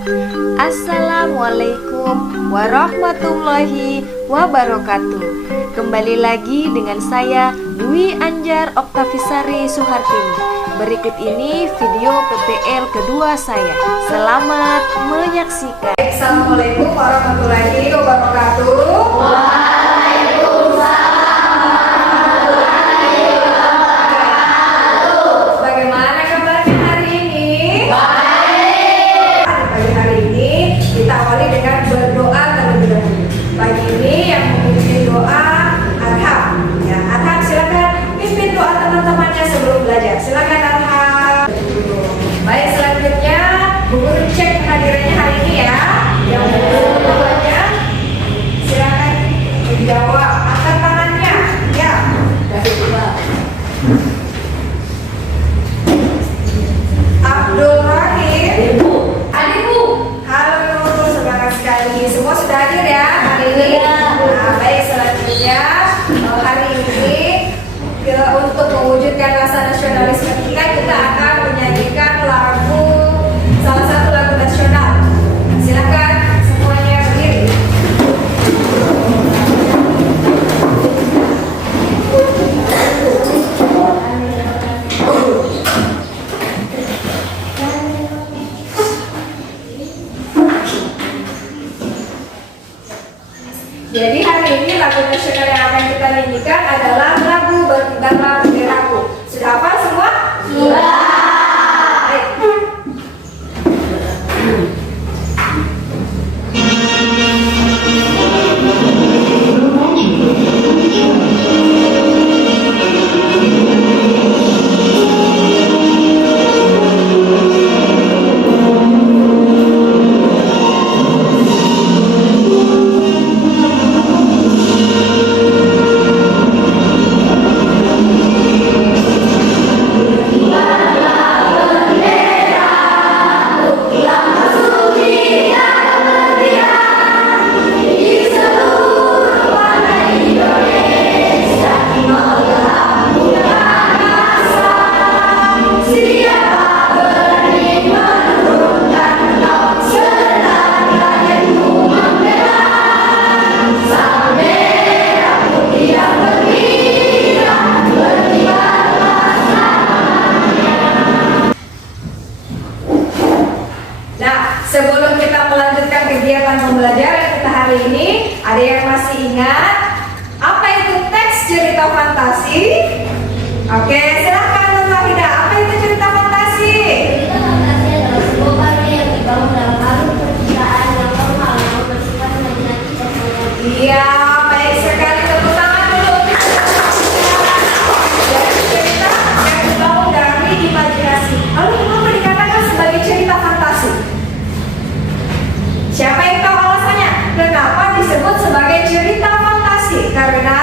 Assalamualaikum warahmatullahi wabarakatuh. Kembali lagi dengan saya Dwi Anjar Oktavisari Suhartini. Berikut ini video PPL kedua saya. Selamat menyaksikan. Assalamualaikum warahmatullahi wabarakatuh. Bagaimana kabarnya hari ini? Baik. Pagi hari ini kita awali dengan berdoa terlebih dahulu. Pagi ini yang memimpin doa Arham. Ya, Arham silakan pimpin doa teman-temannya sebelum belajar. Silakan Arham. Baik, selanjutnya Bu Guru cek kehadirannya hari ini ya. Yang doanya silakan dijawab. Angkat tangannya. Ya. Abdul Rahim. Adikku. Halo, semangat sekali. Semua sudah hadir ya hari ini. Nah, baik, selanjutnya hari ini untuk mewujudkan rasa nasionalisme kita akan menyanyikan lagu, salah satu lagu nasional. Silakan semuanya berdiri. Jadi hari ini lagu nasional yang akan kita nyanyikan adalah lagu Berkibarlah Benderaku. Sudah hafal semua? Sudah. Baik. Sebelum kita melanjutkan kegiatan pembelajaran kita hari ini, ada yang masih ingat apa itu teks cerita fantasi? Oke, silakan Nur Wahida. Apa itu cerita fantasi? Cerita fantasi adalah sebuah karya yang dibangun dalam alur perciptaan yang normal yang bersifat imajinatif dan kreatif. Iya, baik sekali. Tepuk tangan dulu. Jadi cerita yang dibangun dari imajinasi. Lalu kenapa dikatakan sebagai cerita fantasi? Siapa yang tahu alasannya? Kenapa disebut sebagai cerita fantasi? Karena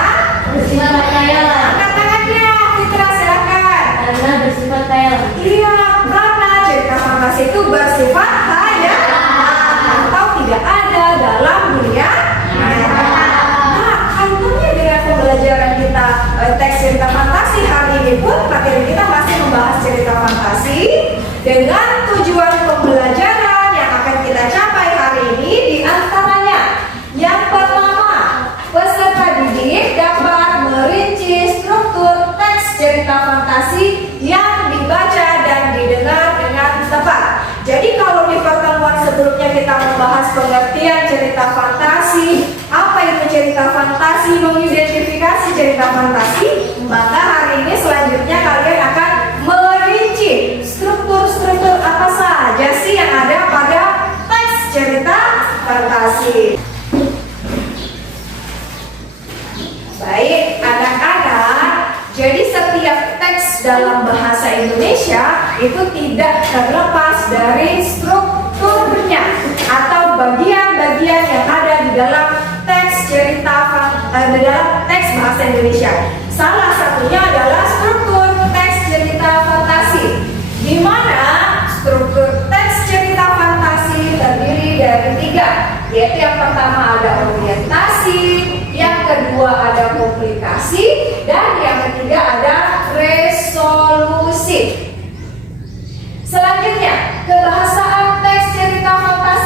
Bersifat khayalan. angkat tangannya, Fitra silakan. Karena bersifat khayalan. Iya, karena cerita fantasi itu bersifat khayalan atau tidak ada dalam dunia nyata. Nah, kaitannya dengan pembelajaran kita teks cerita fantasi hari ini pun materi kita masih membahas cerita fantasi dengan tujuan pembelajaran yang akan kita capai hari ini diantaranya yang pertama, peserta didik dapat merinci struktur teks cerita fantasi yang dibaca dan didengar dengan tepat. Jadi kalau di pertemuan sebelumnya kita membahas pengertian cerita fantasi, apa itu cerita fantasi, mengidentifikasi cerita fantasi, maka hari ini selanjutnya kalian akan merinci struktur-struktur apa saja sih yang ada pada teks cerita fantasi. Baik, anak-anak, jadi setiap teks dalam bahasa Indonesia itu tidak terlepas dari strukturnya atau bagian-bagian yang ada di dalam teks di dalam teks bahasa Indonesia. Salah satunya adalah struktur teks cerita fantasi, di mana struktur teks cerita fantasi terdiri dari 3, yaitu yang pertama ada orientasi, yang kedua ada komplikasi, dan yang ketiga ada resolusi. Selanjutnya, kebahasaan teks cerita fantasi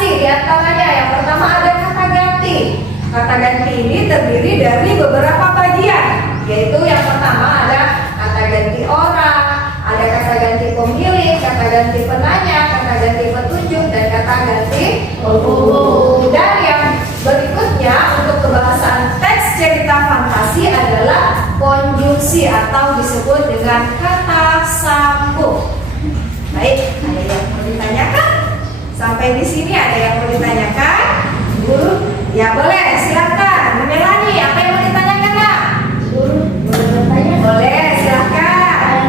ganti buku. Dan yang berikutnya untuk kebahasaan teks cerita fantasi adalah konjungsi atau disebut dengan kata sambung. Baik, ada yang mau ditanyakan? Sampai di sini ada yang mau ditanyakan? Guru? Ya boleh, silakan. Melani, apa yang mau ditanyakan, Nak? Boleh, silakan.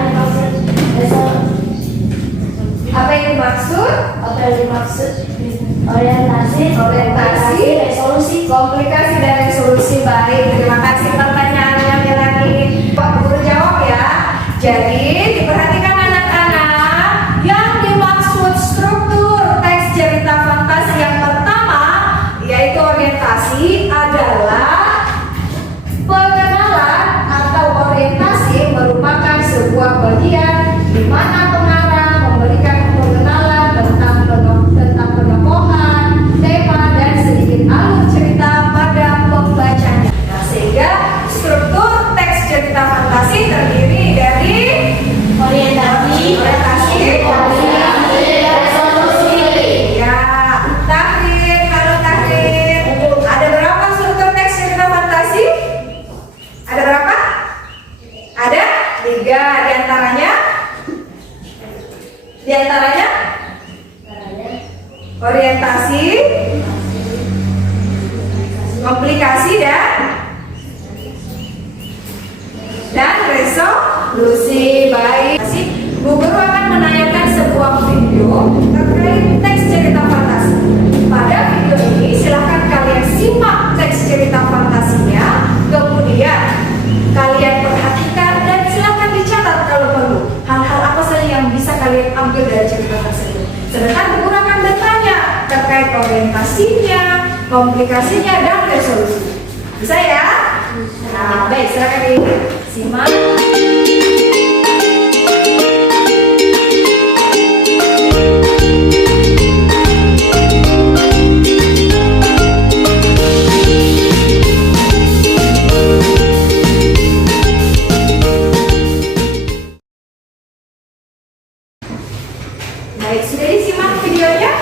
Apa yang dimaksud? Orientasi, resolusi, komplikasi dan resolusi. Baik, terima kasih pertanyaannya Melani. Pak Guru jawab ya. Jadi diperhatikan anak-anak, yang dimaksud struktur teks cerita fantasi yang pertama yaitu orientasi adalah pengenalan atau orientasi merupakan sebuah bagian di mana pengarang memberikan pengenalan tentang penokohan, tema dan sedikit alur cerita pada pembacanya. Nah, sehingga struktur teks cerita fantasi terdiri dari orientasi, resolusi. Ya, Tahrir, halo Tahrir. Ada berapa struktur teks cerita fantasi? Ada berapa? Ada 3 diantaranya orientasi, komplikasi dan resolusi. Baik, Bu Guru akan menayangkan sebuah video terkait teks cerita fantasi. Pada video ini silahkan kalian simak teks cerita fantasinya, kemudian kalian perhatikan dan silahkan dicatat kalau perlu hal-hal apa saja yang bisa kalian ambil dari cerita tersebut. Sebentar Bu Guru akan bertanya terkait orientasinya, komplikasinya dan resolusi. Bisa ya? Nah, baik, silakan disimak. Baik, sudah disimak videonya?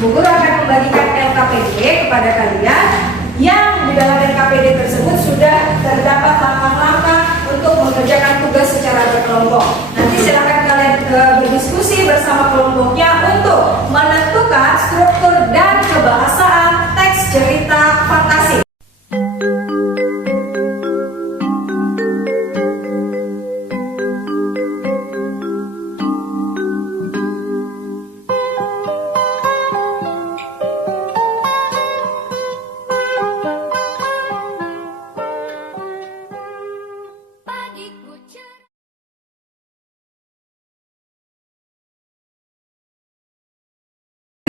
Bu Guru akan membagikan LKPD kepada kalian yang di dalam LKPD tersebut sudah terdapat langkah-langkah untuk mengerjakan tugas secara berkelompok. Nanti silakan kalian berdiskusi bersama kelompoknya untuk menentukan struktur dan kebahasaan teks cerita fantasi.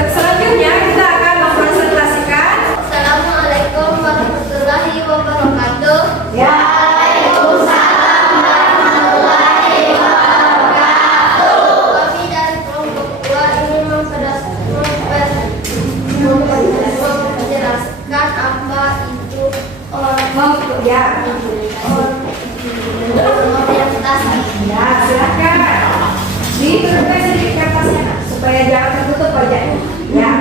Selanjutnya kita akan mempresentasikan. Assalamualaikum warahmatullahi wabarakatuh. Waalaikumsalam warahmatullahi wabarakatuh. Kami dari kelompok 2 ini menjelaskan apa itu orientasi. Ya, silakan. Ditutup sedikit kertasnya supaya jangan tertutup wajahnya. Ya.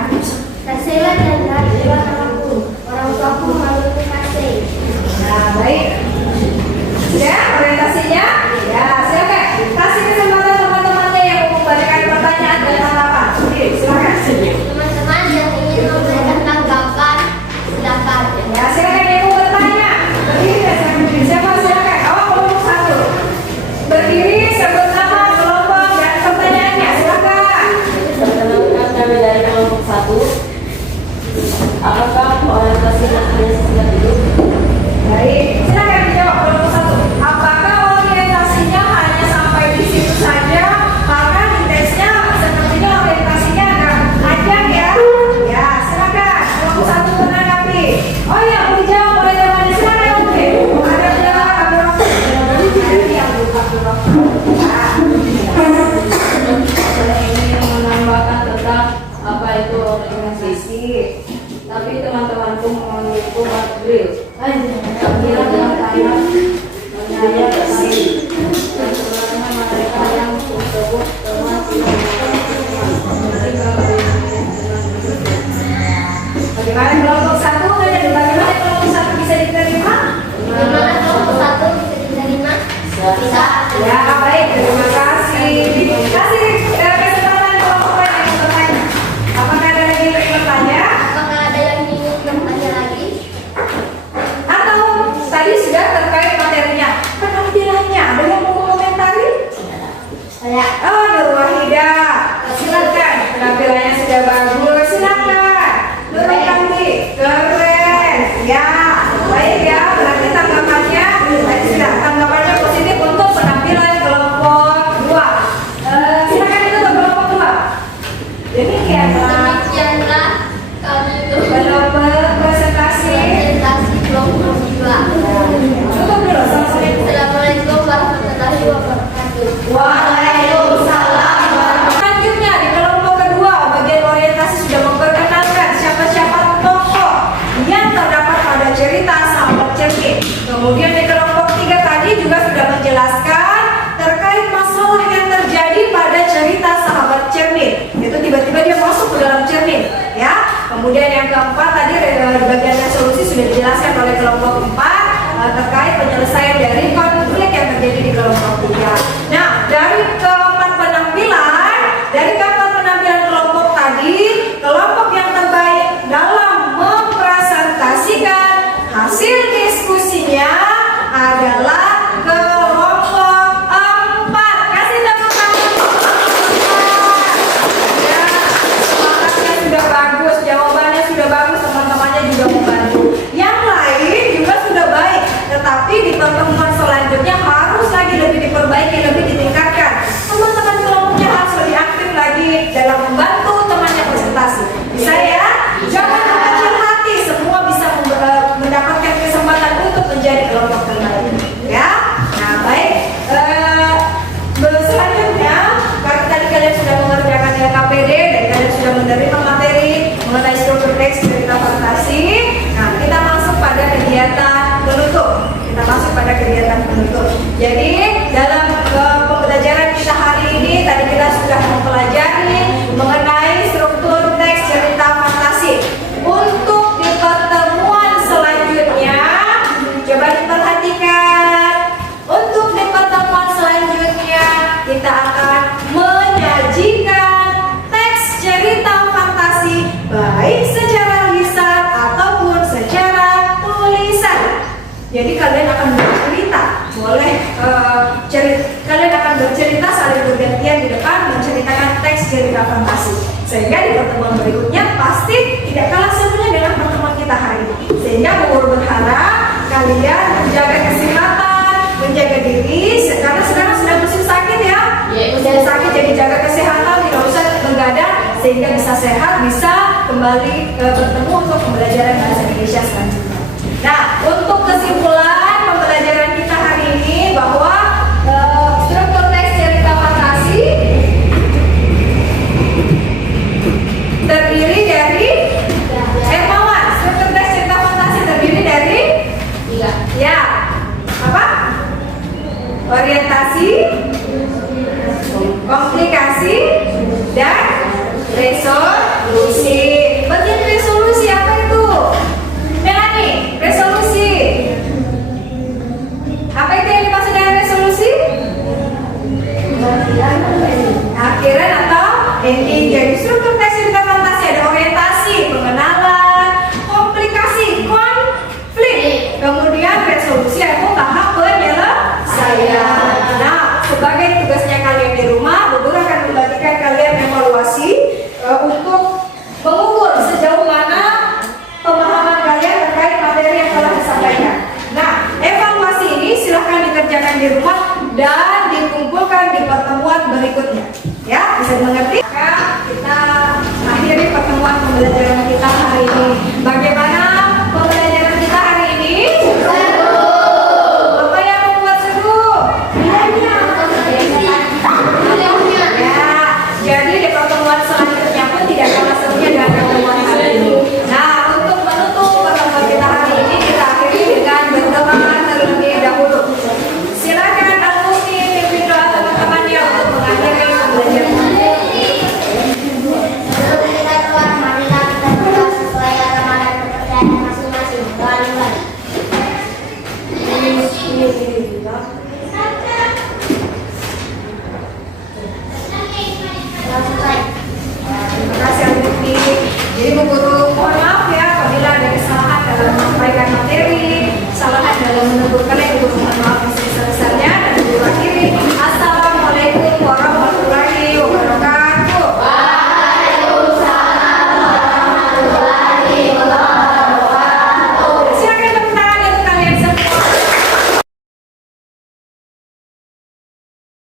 Kasihan dan kasihan orang tuaku melalui kasih. Nah, baik. Sudah orientasinya? Ya, silakan. Kasih kesempatan teman-temannya yang mau memberikan pertanyaan dan tanggapan. Oke, silakan. Teman-teman yang ingin memberikan tanggapan, silakan. Ya, silakan yang mau bertanya. Berdiri, siapa silakan. Awak kelompok 1. Berdiri, sebut nama, kelompok dan pertanyaannya. Silakan. Perkenalkan kami dari kelompok 1. Apakah orientasi artinya singkat itu? Baik, silakan dijawab kelompok 1. Apakah orientasinya hanya sampai di situ saja? Karena di teksnya sepertinya orientasinya agak panjang ya. Ya, silakan kelompok 1 menanggapi. Oh ya, mau dijawab oleh teman-teman. Silakan. Oke. Ada penjawab Abdul Rahman. Ini yang buka Abdul Rahman. Saya ingin menambahkan tentang apa itu orientasi. Tapi teman-temanku memanggilku Madril. Kami adalah anak menyanyi sekali. Dan sebenarnya mereka yang tersebut teman tidak Gimana kelompok 1? Bagaimana kelompok 1 bisa diterima? Gimana kelompok 1 bisa diterima? Bisa. Ya, baik, terima kasih. Kasih kesempatan kelompok lain yang bertanya. Apakah ada lagi yang bertanya? Apakah ada yang ingin bertanya lagi? Atau tadi sudah terkait materinya? Penampilannya, ada yang mau mengomentari? Saya. Oh, Nur Wahida, silakan. Penampilannya sudah bagus, silakan. Nur Kandi, keren. Ya, baik ya. Berarti tanggapannya tadi sudah tanggapannya positif untuk penampilan kelompok 2. Silakan itu untuk kelompok 2. Demikianlah Demikianlah kami itu presentasi. presentasi kelompok 2. Cukup dulu. Assalamualaikum. Assalamualaikum warahmatullahi wabarakatuh. Waalaikumsalam. Selanjutnya di kelompok kedua, bagian orientasi sudah memperkenalkan siapa-siapa tokoh yang terdapat pada cerita Sahabat Cermin. Kemudian di kelompok 3 tadi juga sudah menjelaskan terkait masalah yang terjadi pada cerita Sahabat Cermin. Itu tiba-tiba dia masuk ke dalam cermin, ya. Kemudian yang keempat tadi di bagian resolusi sudah dijelaskan oleh kelompok 4 terkait penyelesaian dari konflik yang terjadi di kelompok 3. Nah, dari keempat penampilan kelompok tadi, kelompok yang terbaik dalam mempresentasikan hasil diskusinya adalah kelompok 4. Kasih tepuk tangan. Ya, semangatnya sudah bagus, jawabannya sudah bagus, teman-temannya juga membantu. Yang lain juga sudah baik, tetapi di pertemuan selanjutnya harus lagi lebih diperbaiki, lebih ditingkatkan. Teman-teman kelompoknya harus lebih aktif lagi dalam membantu temannya presentasi. Bisa ya? Jangan mengecil hati, semua bisa mendapatkan kesempatan untuk menjadi kelompok terbaik. Ya? Nah, baik. Selanjutnya, karena tadi kalian sudah mengerjakan LKPD dan kalian sudah menerima materi mengenai struktur teks cerita fantasi. Nah, kita masuk pada kegiatan penutup. Jadi dalam pembelajaran kita hari ini tadi kita sudah mempelajari mengenai struktur teks cerita fantasi. Untuk di pertemuan selanjutnya, coba diperhatikan. Untuk di pertemuan selanjutnya kita akan menyajikan teks cerita fantasi baik secara lisan ataupun secara tulisan. Jadi kalian akan bercerita, kalian akan bercerita saling bergantian di depan menceritakan teks cerita fantasi. Sehingga di pertemuan berikutnya pasti tidak kalah serunya dengan pertemuan kita hari ini. Sehingga Guru berharap kalian menjaga kesehatan, menjaga diri, karena sekarang sedang musim sakit ya. Musim sakit, jadi jaga kesehatan, tidak usah begadang, sehingga bisa sehat, bisa kembali bertemu untuk pembelajaran bahasa Indonesia selanjutnya. Nah, untuk kesimpulan pembelajaran kita hari ini bahwa struktur teks cerita fantasi terdiri dari Hermawan. Struktur teks cerita fantasi terdiri dari ya apa? Orientasi, komplikasi, dan resolusi. Bagian resolusi apa itu? Melani, resolusi. Apa itu yang dimaksud dengan resolusi? Akhiran atau ending. Jadi struktur